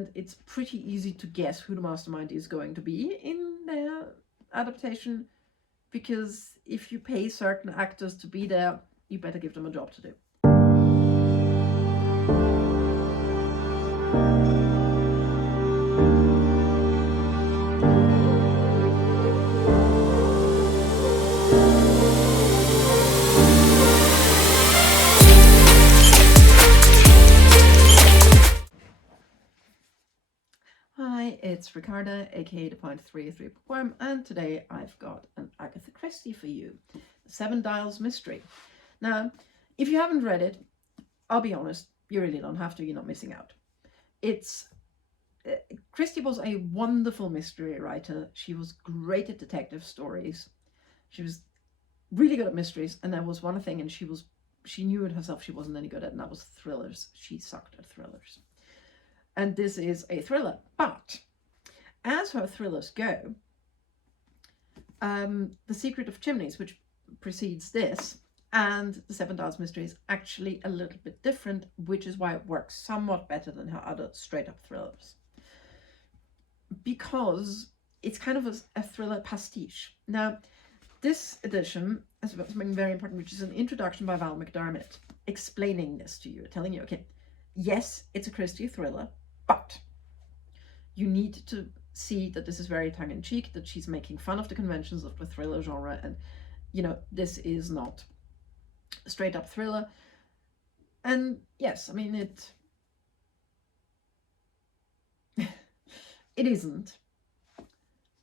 and it's pretty easy to guess who the mastermind is going to be in their adaptation, because if you pay certain actors to be there, you better give them a job to do. Hi, it's Ricarda, aka the .33 Bookworm, and today I've got an Agatha Christie for you, The Seven Dials Mystery. Now, if you haven't read it, I'll be honest, you really don't have to, you're not missing out. Christie was a wonderful mystery writer. She was great at detective stories. She was really good at mysteries, and there was one thing, and she knew it herself she wasn't any good at, and that was thrillers. She sucked at thrillers. And this is a thriller, but as her thrillers go, The Secret of Chimneys, which precedes this, and The Seven Dials Mystery is actually a little bit different, which is why it works somewhat better than her other straight-up thrillers. Because it's kind of a thriller pastiche. Now, this edition has something very important, which is an introduction by Val McDermott, explaining this to you, telling you, okay, yes, it's a Christie thriller, but you need to see that this is very tongue-in-cheek, that she's making fun of the conventions of the thriller genre, and, you know, this is not a straight-up thriller. And yes, I mean, it isn't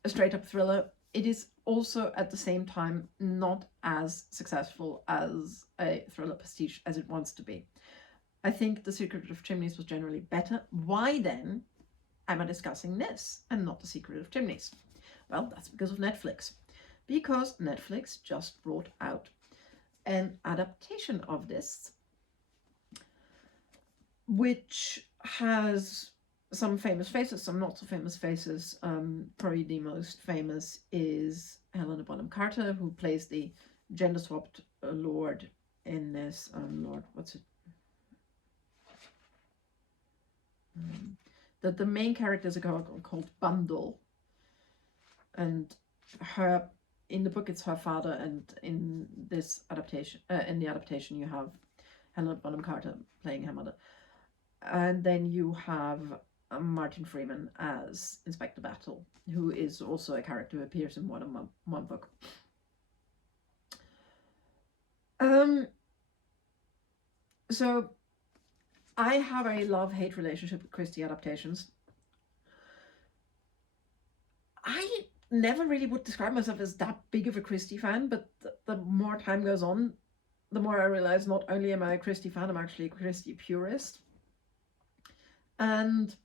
a straight-up thriller. It is also, at the same time, not as successful as a thriller pastiche as it wants to be. I think The Secret of Chimneys was generally better. Why then am I discussing this and not The Secret of Chimneys? Well, that's because of Netflix. Because Netflix just brought out an adaptation of this, which has some famous faces, some not so famous faces. Probably the most famous is Helena Bonham Carter, who plays the gender-swapped Lord in this. Lord, what's it? The main character is a girl called Bundle, and her, in the book it's her father, and in this adaptation, in the adaptation, you have Helena Bonham Carter playing her mother, and then you have Martin Freeman as Inspector Battle, who is also a character who appears in more than one book. So I have a love-hate relationship with Christie adaptations. I never really would describe myself as that big of a Christie fan, but the more time goes on, the more I realize not only am I a Christie fan, I'm actually a Christie purist. And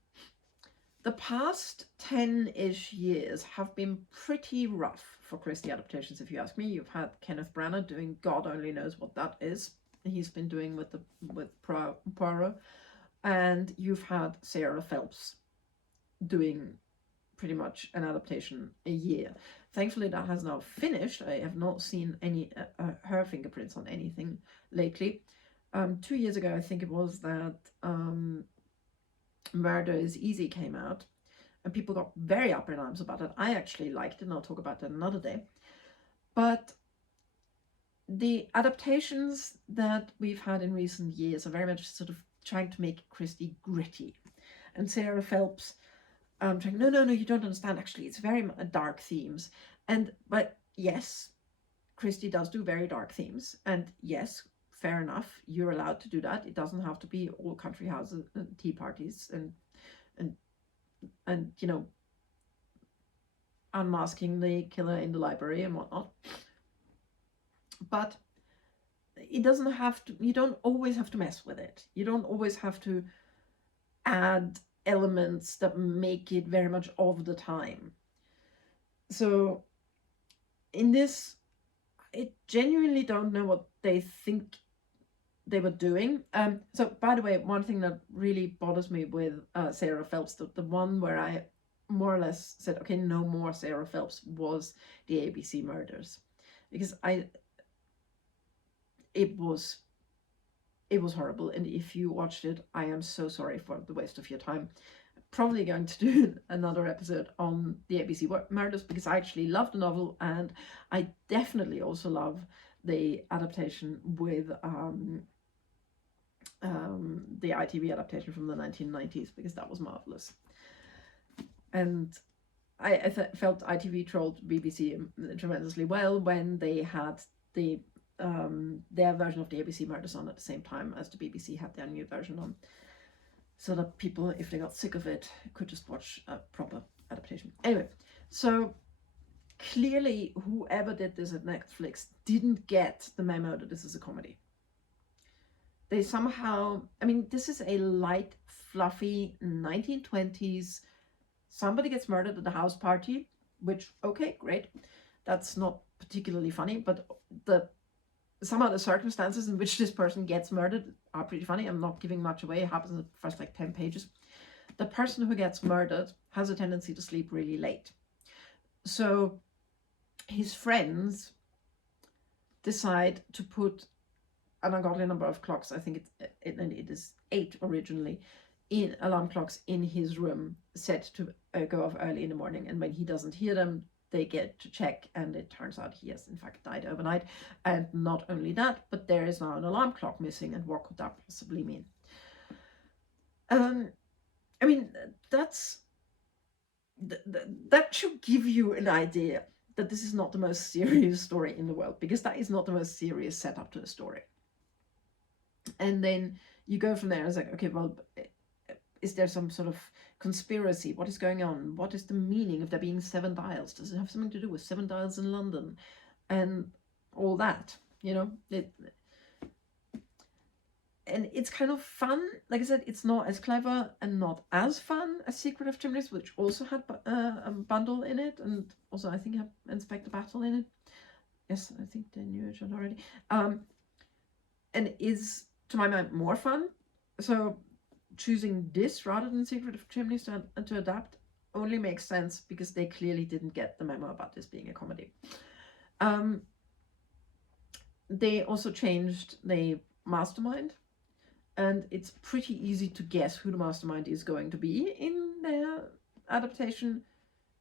the past 10-ish years have been pretty rough for Christie adaptations, if you ask me. You've had Kenneth Branagh doing God only knows what that is. He's been doing with Poirot, and you've had Sarah Phelps doing pretty much an adaptation a year. Thankfully, that has now finished. I have not seen any her fingerprints on anything lately. 2 years ago, I think it was, that Murder is Easy came out, and people got very up in arms about it. I actually liked it, and I'll talk about that another day. But the adaptations that we've had in recent years are very much sort of trying to make Christie gritty. And Sarah Phelps saying, no, you don't understand, actually, it's very dark themes. But yes, Christie does do very dark themes. And yes, fair enough, you're allowed to do that. It doesn't have to be all country houses and tea parties and you know, unmasking the killer in the library and whatnot. But it doesn't have to, you don't always have to mess with it. You don't always have to add elements that make it very much of the time. So in this, I genuinely don't know what they think they were doing. So by the way, one thing that really bothers me with Sarah Phelps, the one where I more or less said, okay, no more Sarah Phelps, was the ABC Murders, because it was horrible, and if you watched it, I am so sorry for the waste of your time. probably going to do another episode on the ABC murders, because I actually love the novel, and I definitely also love the adaptation with the ITV adaptation from the 1990s, because that was marvelous. And I felt ITV trolled BBC tremendously well when they had the their version of the ABC murders on at the same time as the BBC had their new version on, so that people, if they got sick of it, could just watch a proper adaptation. Anyway, so clearly whoever did this at Netflix didn't get the memo that this is a comedy. They somehow, I mean, this is a light, fluffy 1920s, somebody gets murdered at a house party, which, okay, great. That's not particularly funny, but some of the circumstances in which this person gets murdered are pretty funny. I'm not giving much away. It happens in the first like 10 pages. The person who gets murdered has a tendency to sleep really late. So his friends decide to put an ungodly number of clocks, I think it is 8 originally, in alarm clocks in his room, set to go off early in the morning. And when he doesn't hear them, they get to check, and it turns out he has in fact died overnight. And not only that, but there is now an alarm clock missing, and what could that possibly mean? I mean, that should give you an idea that this is not the most serious story in the world, because that is not the most serious setup to a story. And then you go from there, and it's like, okay, well, is there some sort of conspiracy? What is going on? What is the meaning of there being 7 dials? Does it have something to do with 7 dials in London? And all that, you know? And it's kind of fun. Like I said, it's not as clever and not as fun as Secret of Chimneys, which also had a bundle in it, and also I think had Inspector Battle in it. Yes, I think they knew each other already. And is, to my mind, more fun. So choosing this rather than Secret of Chimneys to adapt only makes sense because they clearly didn't get the memo about this being a comedy. They also changed the mastermind, and it's pretty easy to guess who the mastermind is going to be in their adaptation,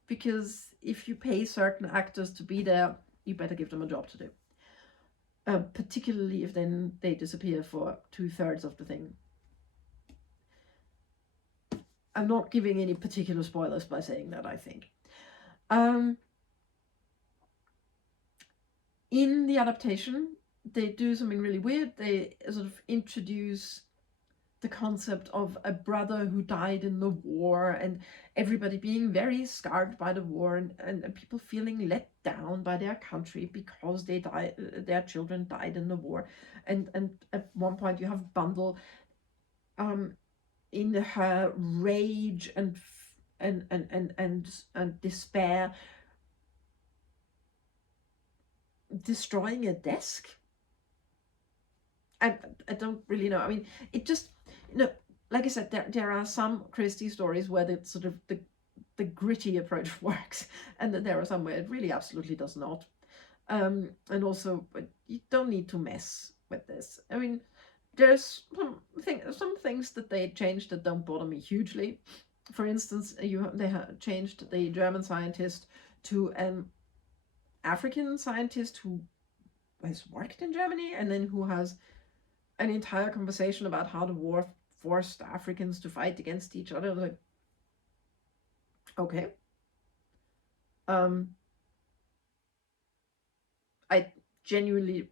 because if you pay certain actors to be there, you better give them a job to do. Particularly if then they disappear for 2/3 of the thing. I'm not giving any particular spoilers by saying that, I think. In the adaptation, they do something really weird. They sort of introduce the concept of a brother who died in the war, and everybody being very scarred by the war, and people feeling let down by their country because their children died in the war. And at one point you have Bundle in her rage and despair destroying a desk. I don't really know. I mean, it just, like I said, there are some Christie stories where the sort of the gritty approach works, and then there are some where it really absolutely does not. And also, you don't need to mess with this. I mean, there's some things that they changed that don't bother me hugely. For instance, they have changed the German scientist to an African scientist who has worked in Germany, and then who has an entire conversation about how the war forced Africans to fight against each other. Like, okay. I genuinely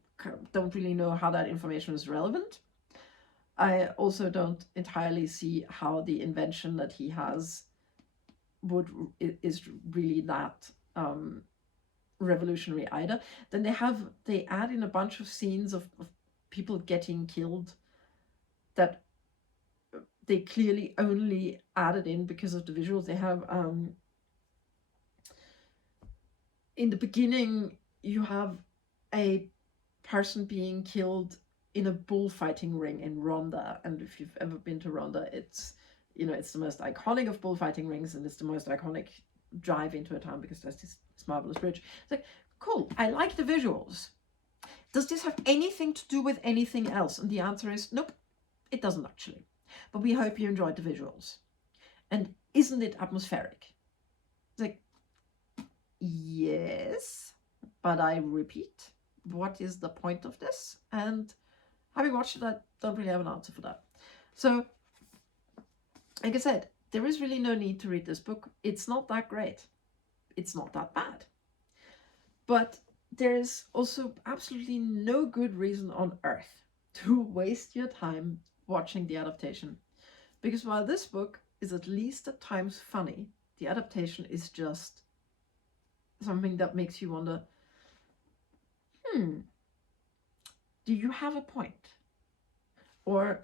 don't really know how that information is relevant. I also don't entirely see how the invention that he has is really that revolutionary either. Then they add in a bunch of scenes of people getting killed that they clearly only added in because of the visuals. They have in the beginning, you have a person being killed in a bullfighting ring in Rwanda, and if you've ever been to Rwanda, it's the most iconic of bullfighting rings, and it's the most iconic drive into a town because there's this marvelous bridge. It's like, cool, I like the visuals. Does this have anything to do with anything else? And the answer is nope, it doesn't actually. But we hope you enjoyed the visuals. And isn't it atmospheric? It's like, yes, but I repeat, what is the point of this? And having watched it, I don't really have an answer for that. So, like I said, there is really no need to read this book. It's not that great. It's not that bad. But there is also absolutely no good reason on earth to waste your time watching the adaptation. Because while this book is at least at times funny, the adaptation is just something that makes you wonder, do you have a point? Or,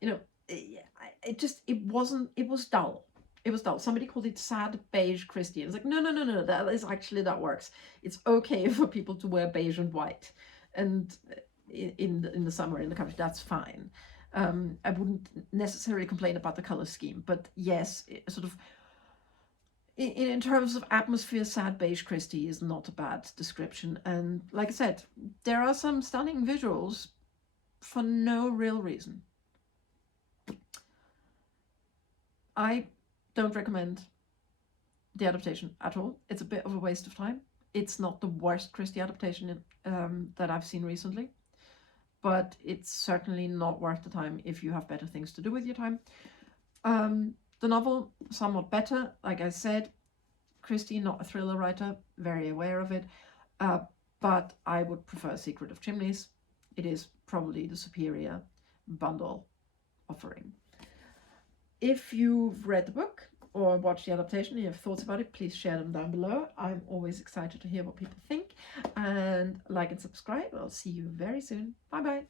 you know, it was dull. It was dull. Somebody called it sad beige Christie. It's like, no, that works. It's okay for people to wear beige and white. And in the summer in the country, that's fine. I wouldn't necessarily complain about the color scheme, but yes, sort of in terms of atmosphere, sad beige Christie is not a bad description. And like I said, there are some stunning visuals for no real reason. I don't recommend the adaptation at all. It's a bit of a waste of time. It's not the worst Christie adaptation that I've seen recently, but it's certainly not worth the time if you have better things to do with your time. The novel, somewhat better, like I said. Christie, not a thriller writer, very aware of it, but I would prefer Secret of Chimneys. It is probably the superior bundle offering. If you've read the book or watched the adaptation and you have thoughts about it, please share them down below. I'm always excited to hear what people think. And like and subscribe. I'll see you very soon. Bye bye.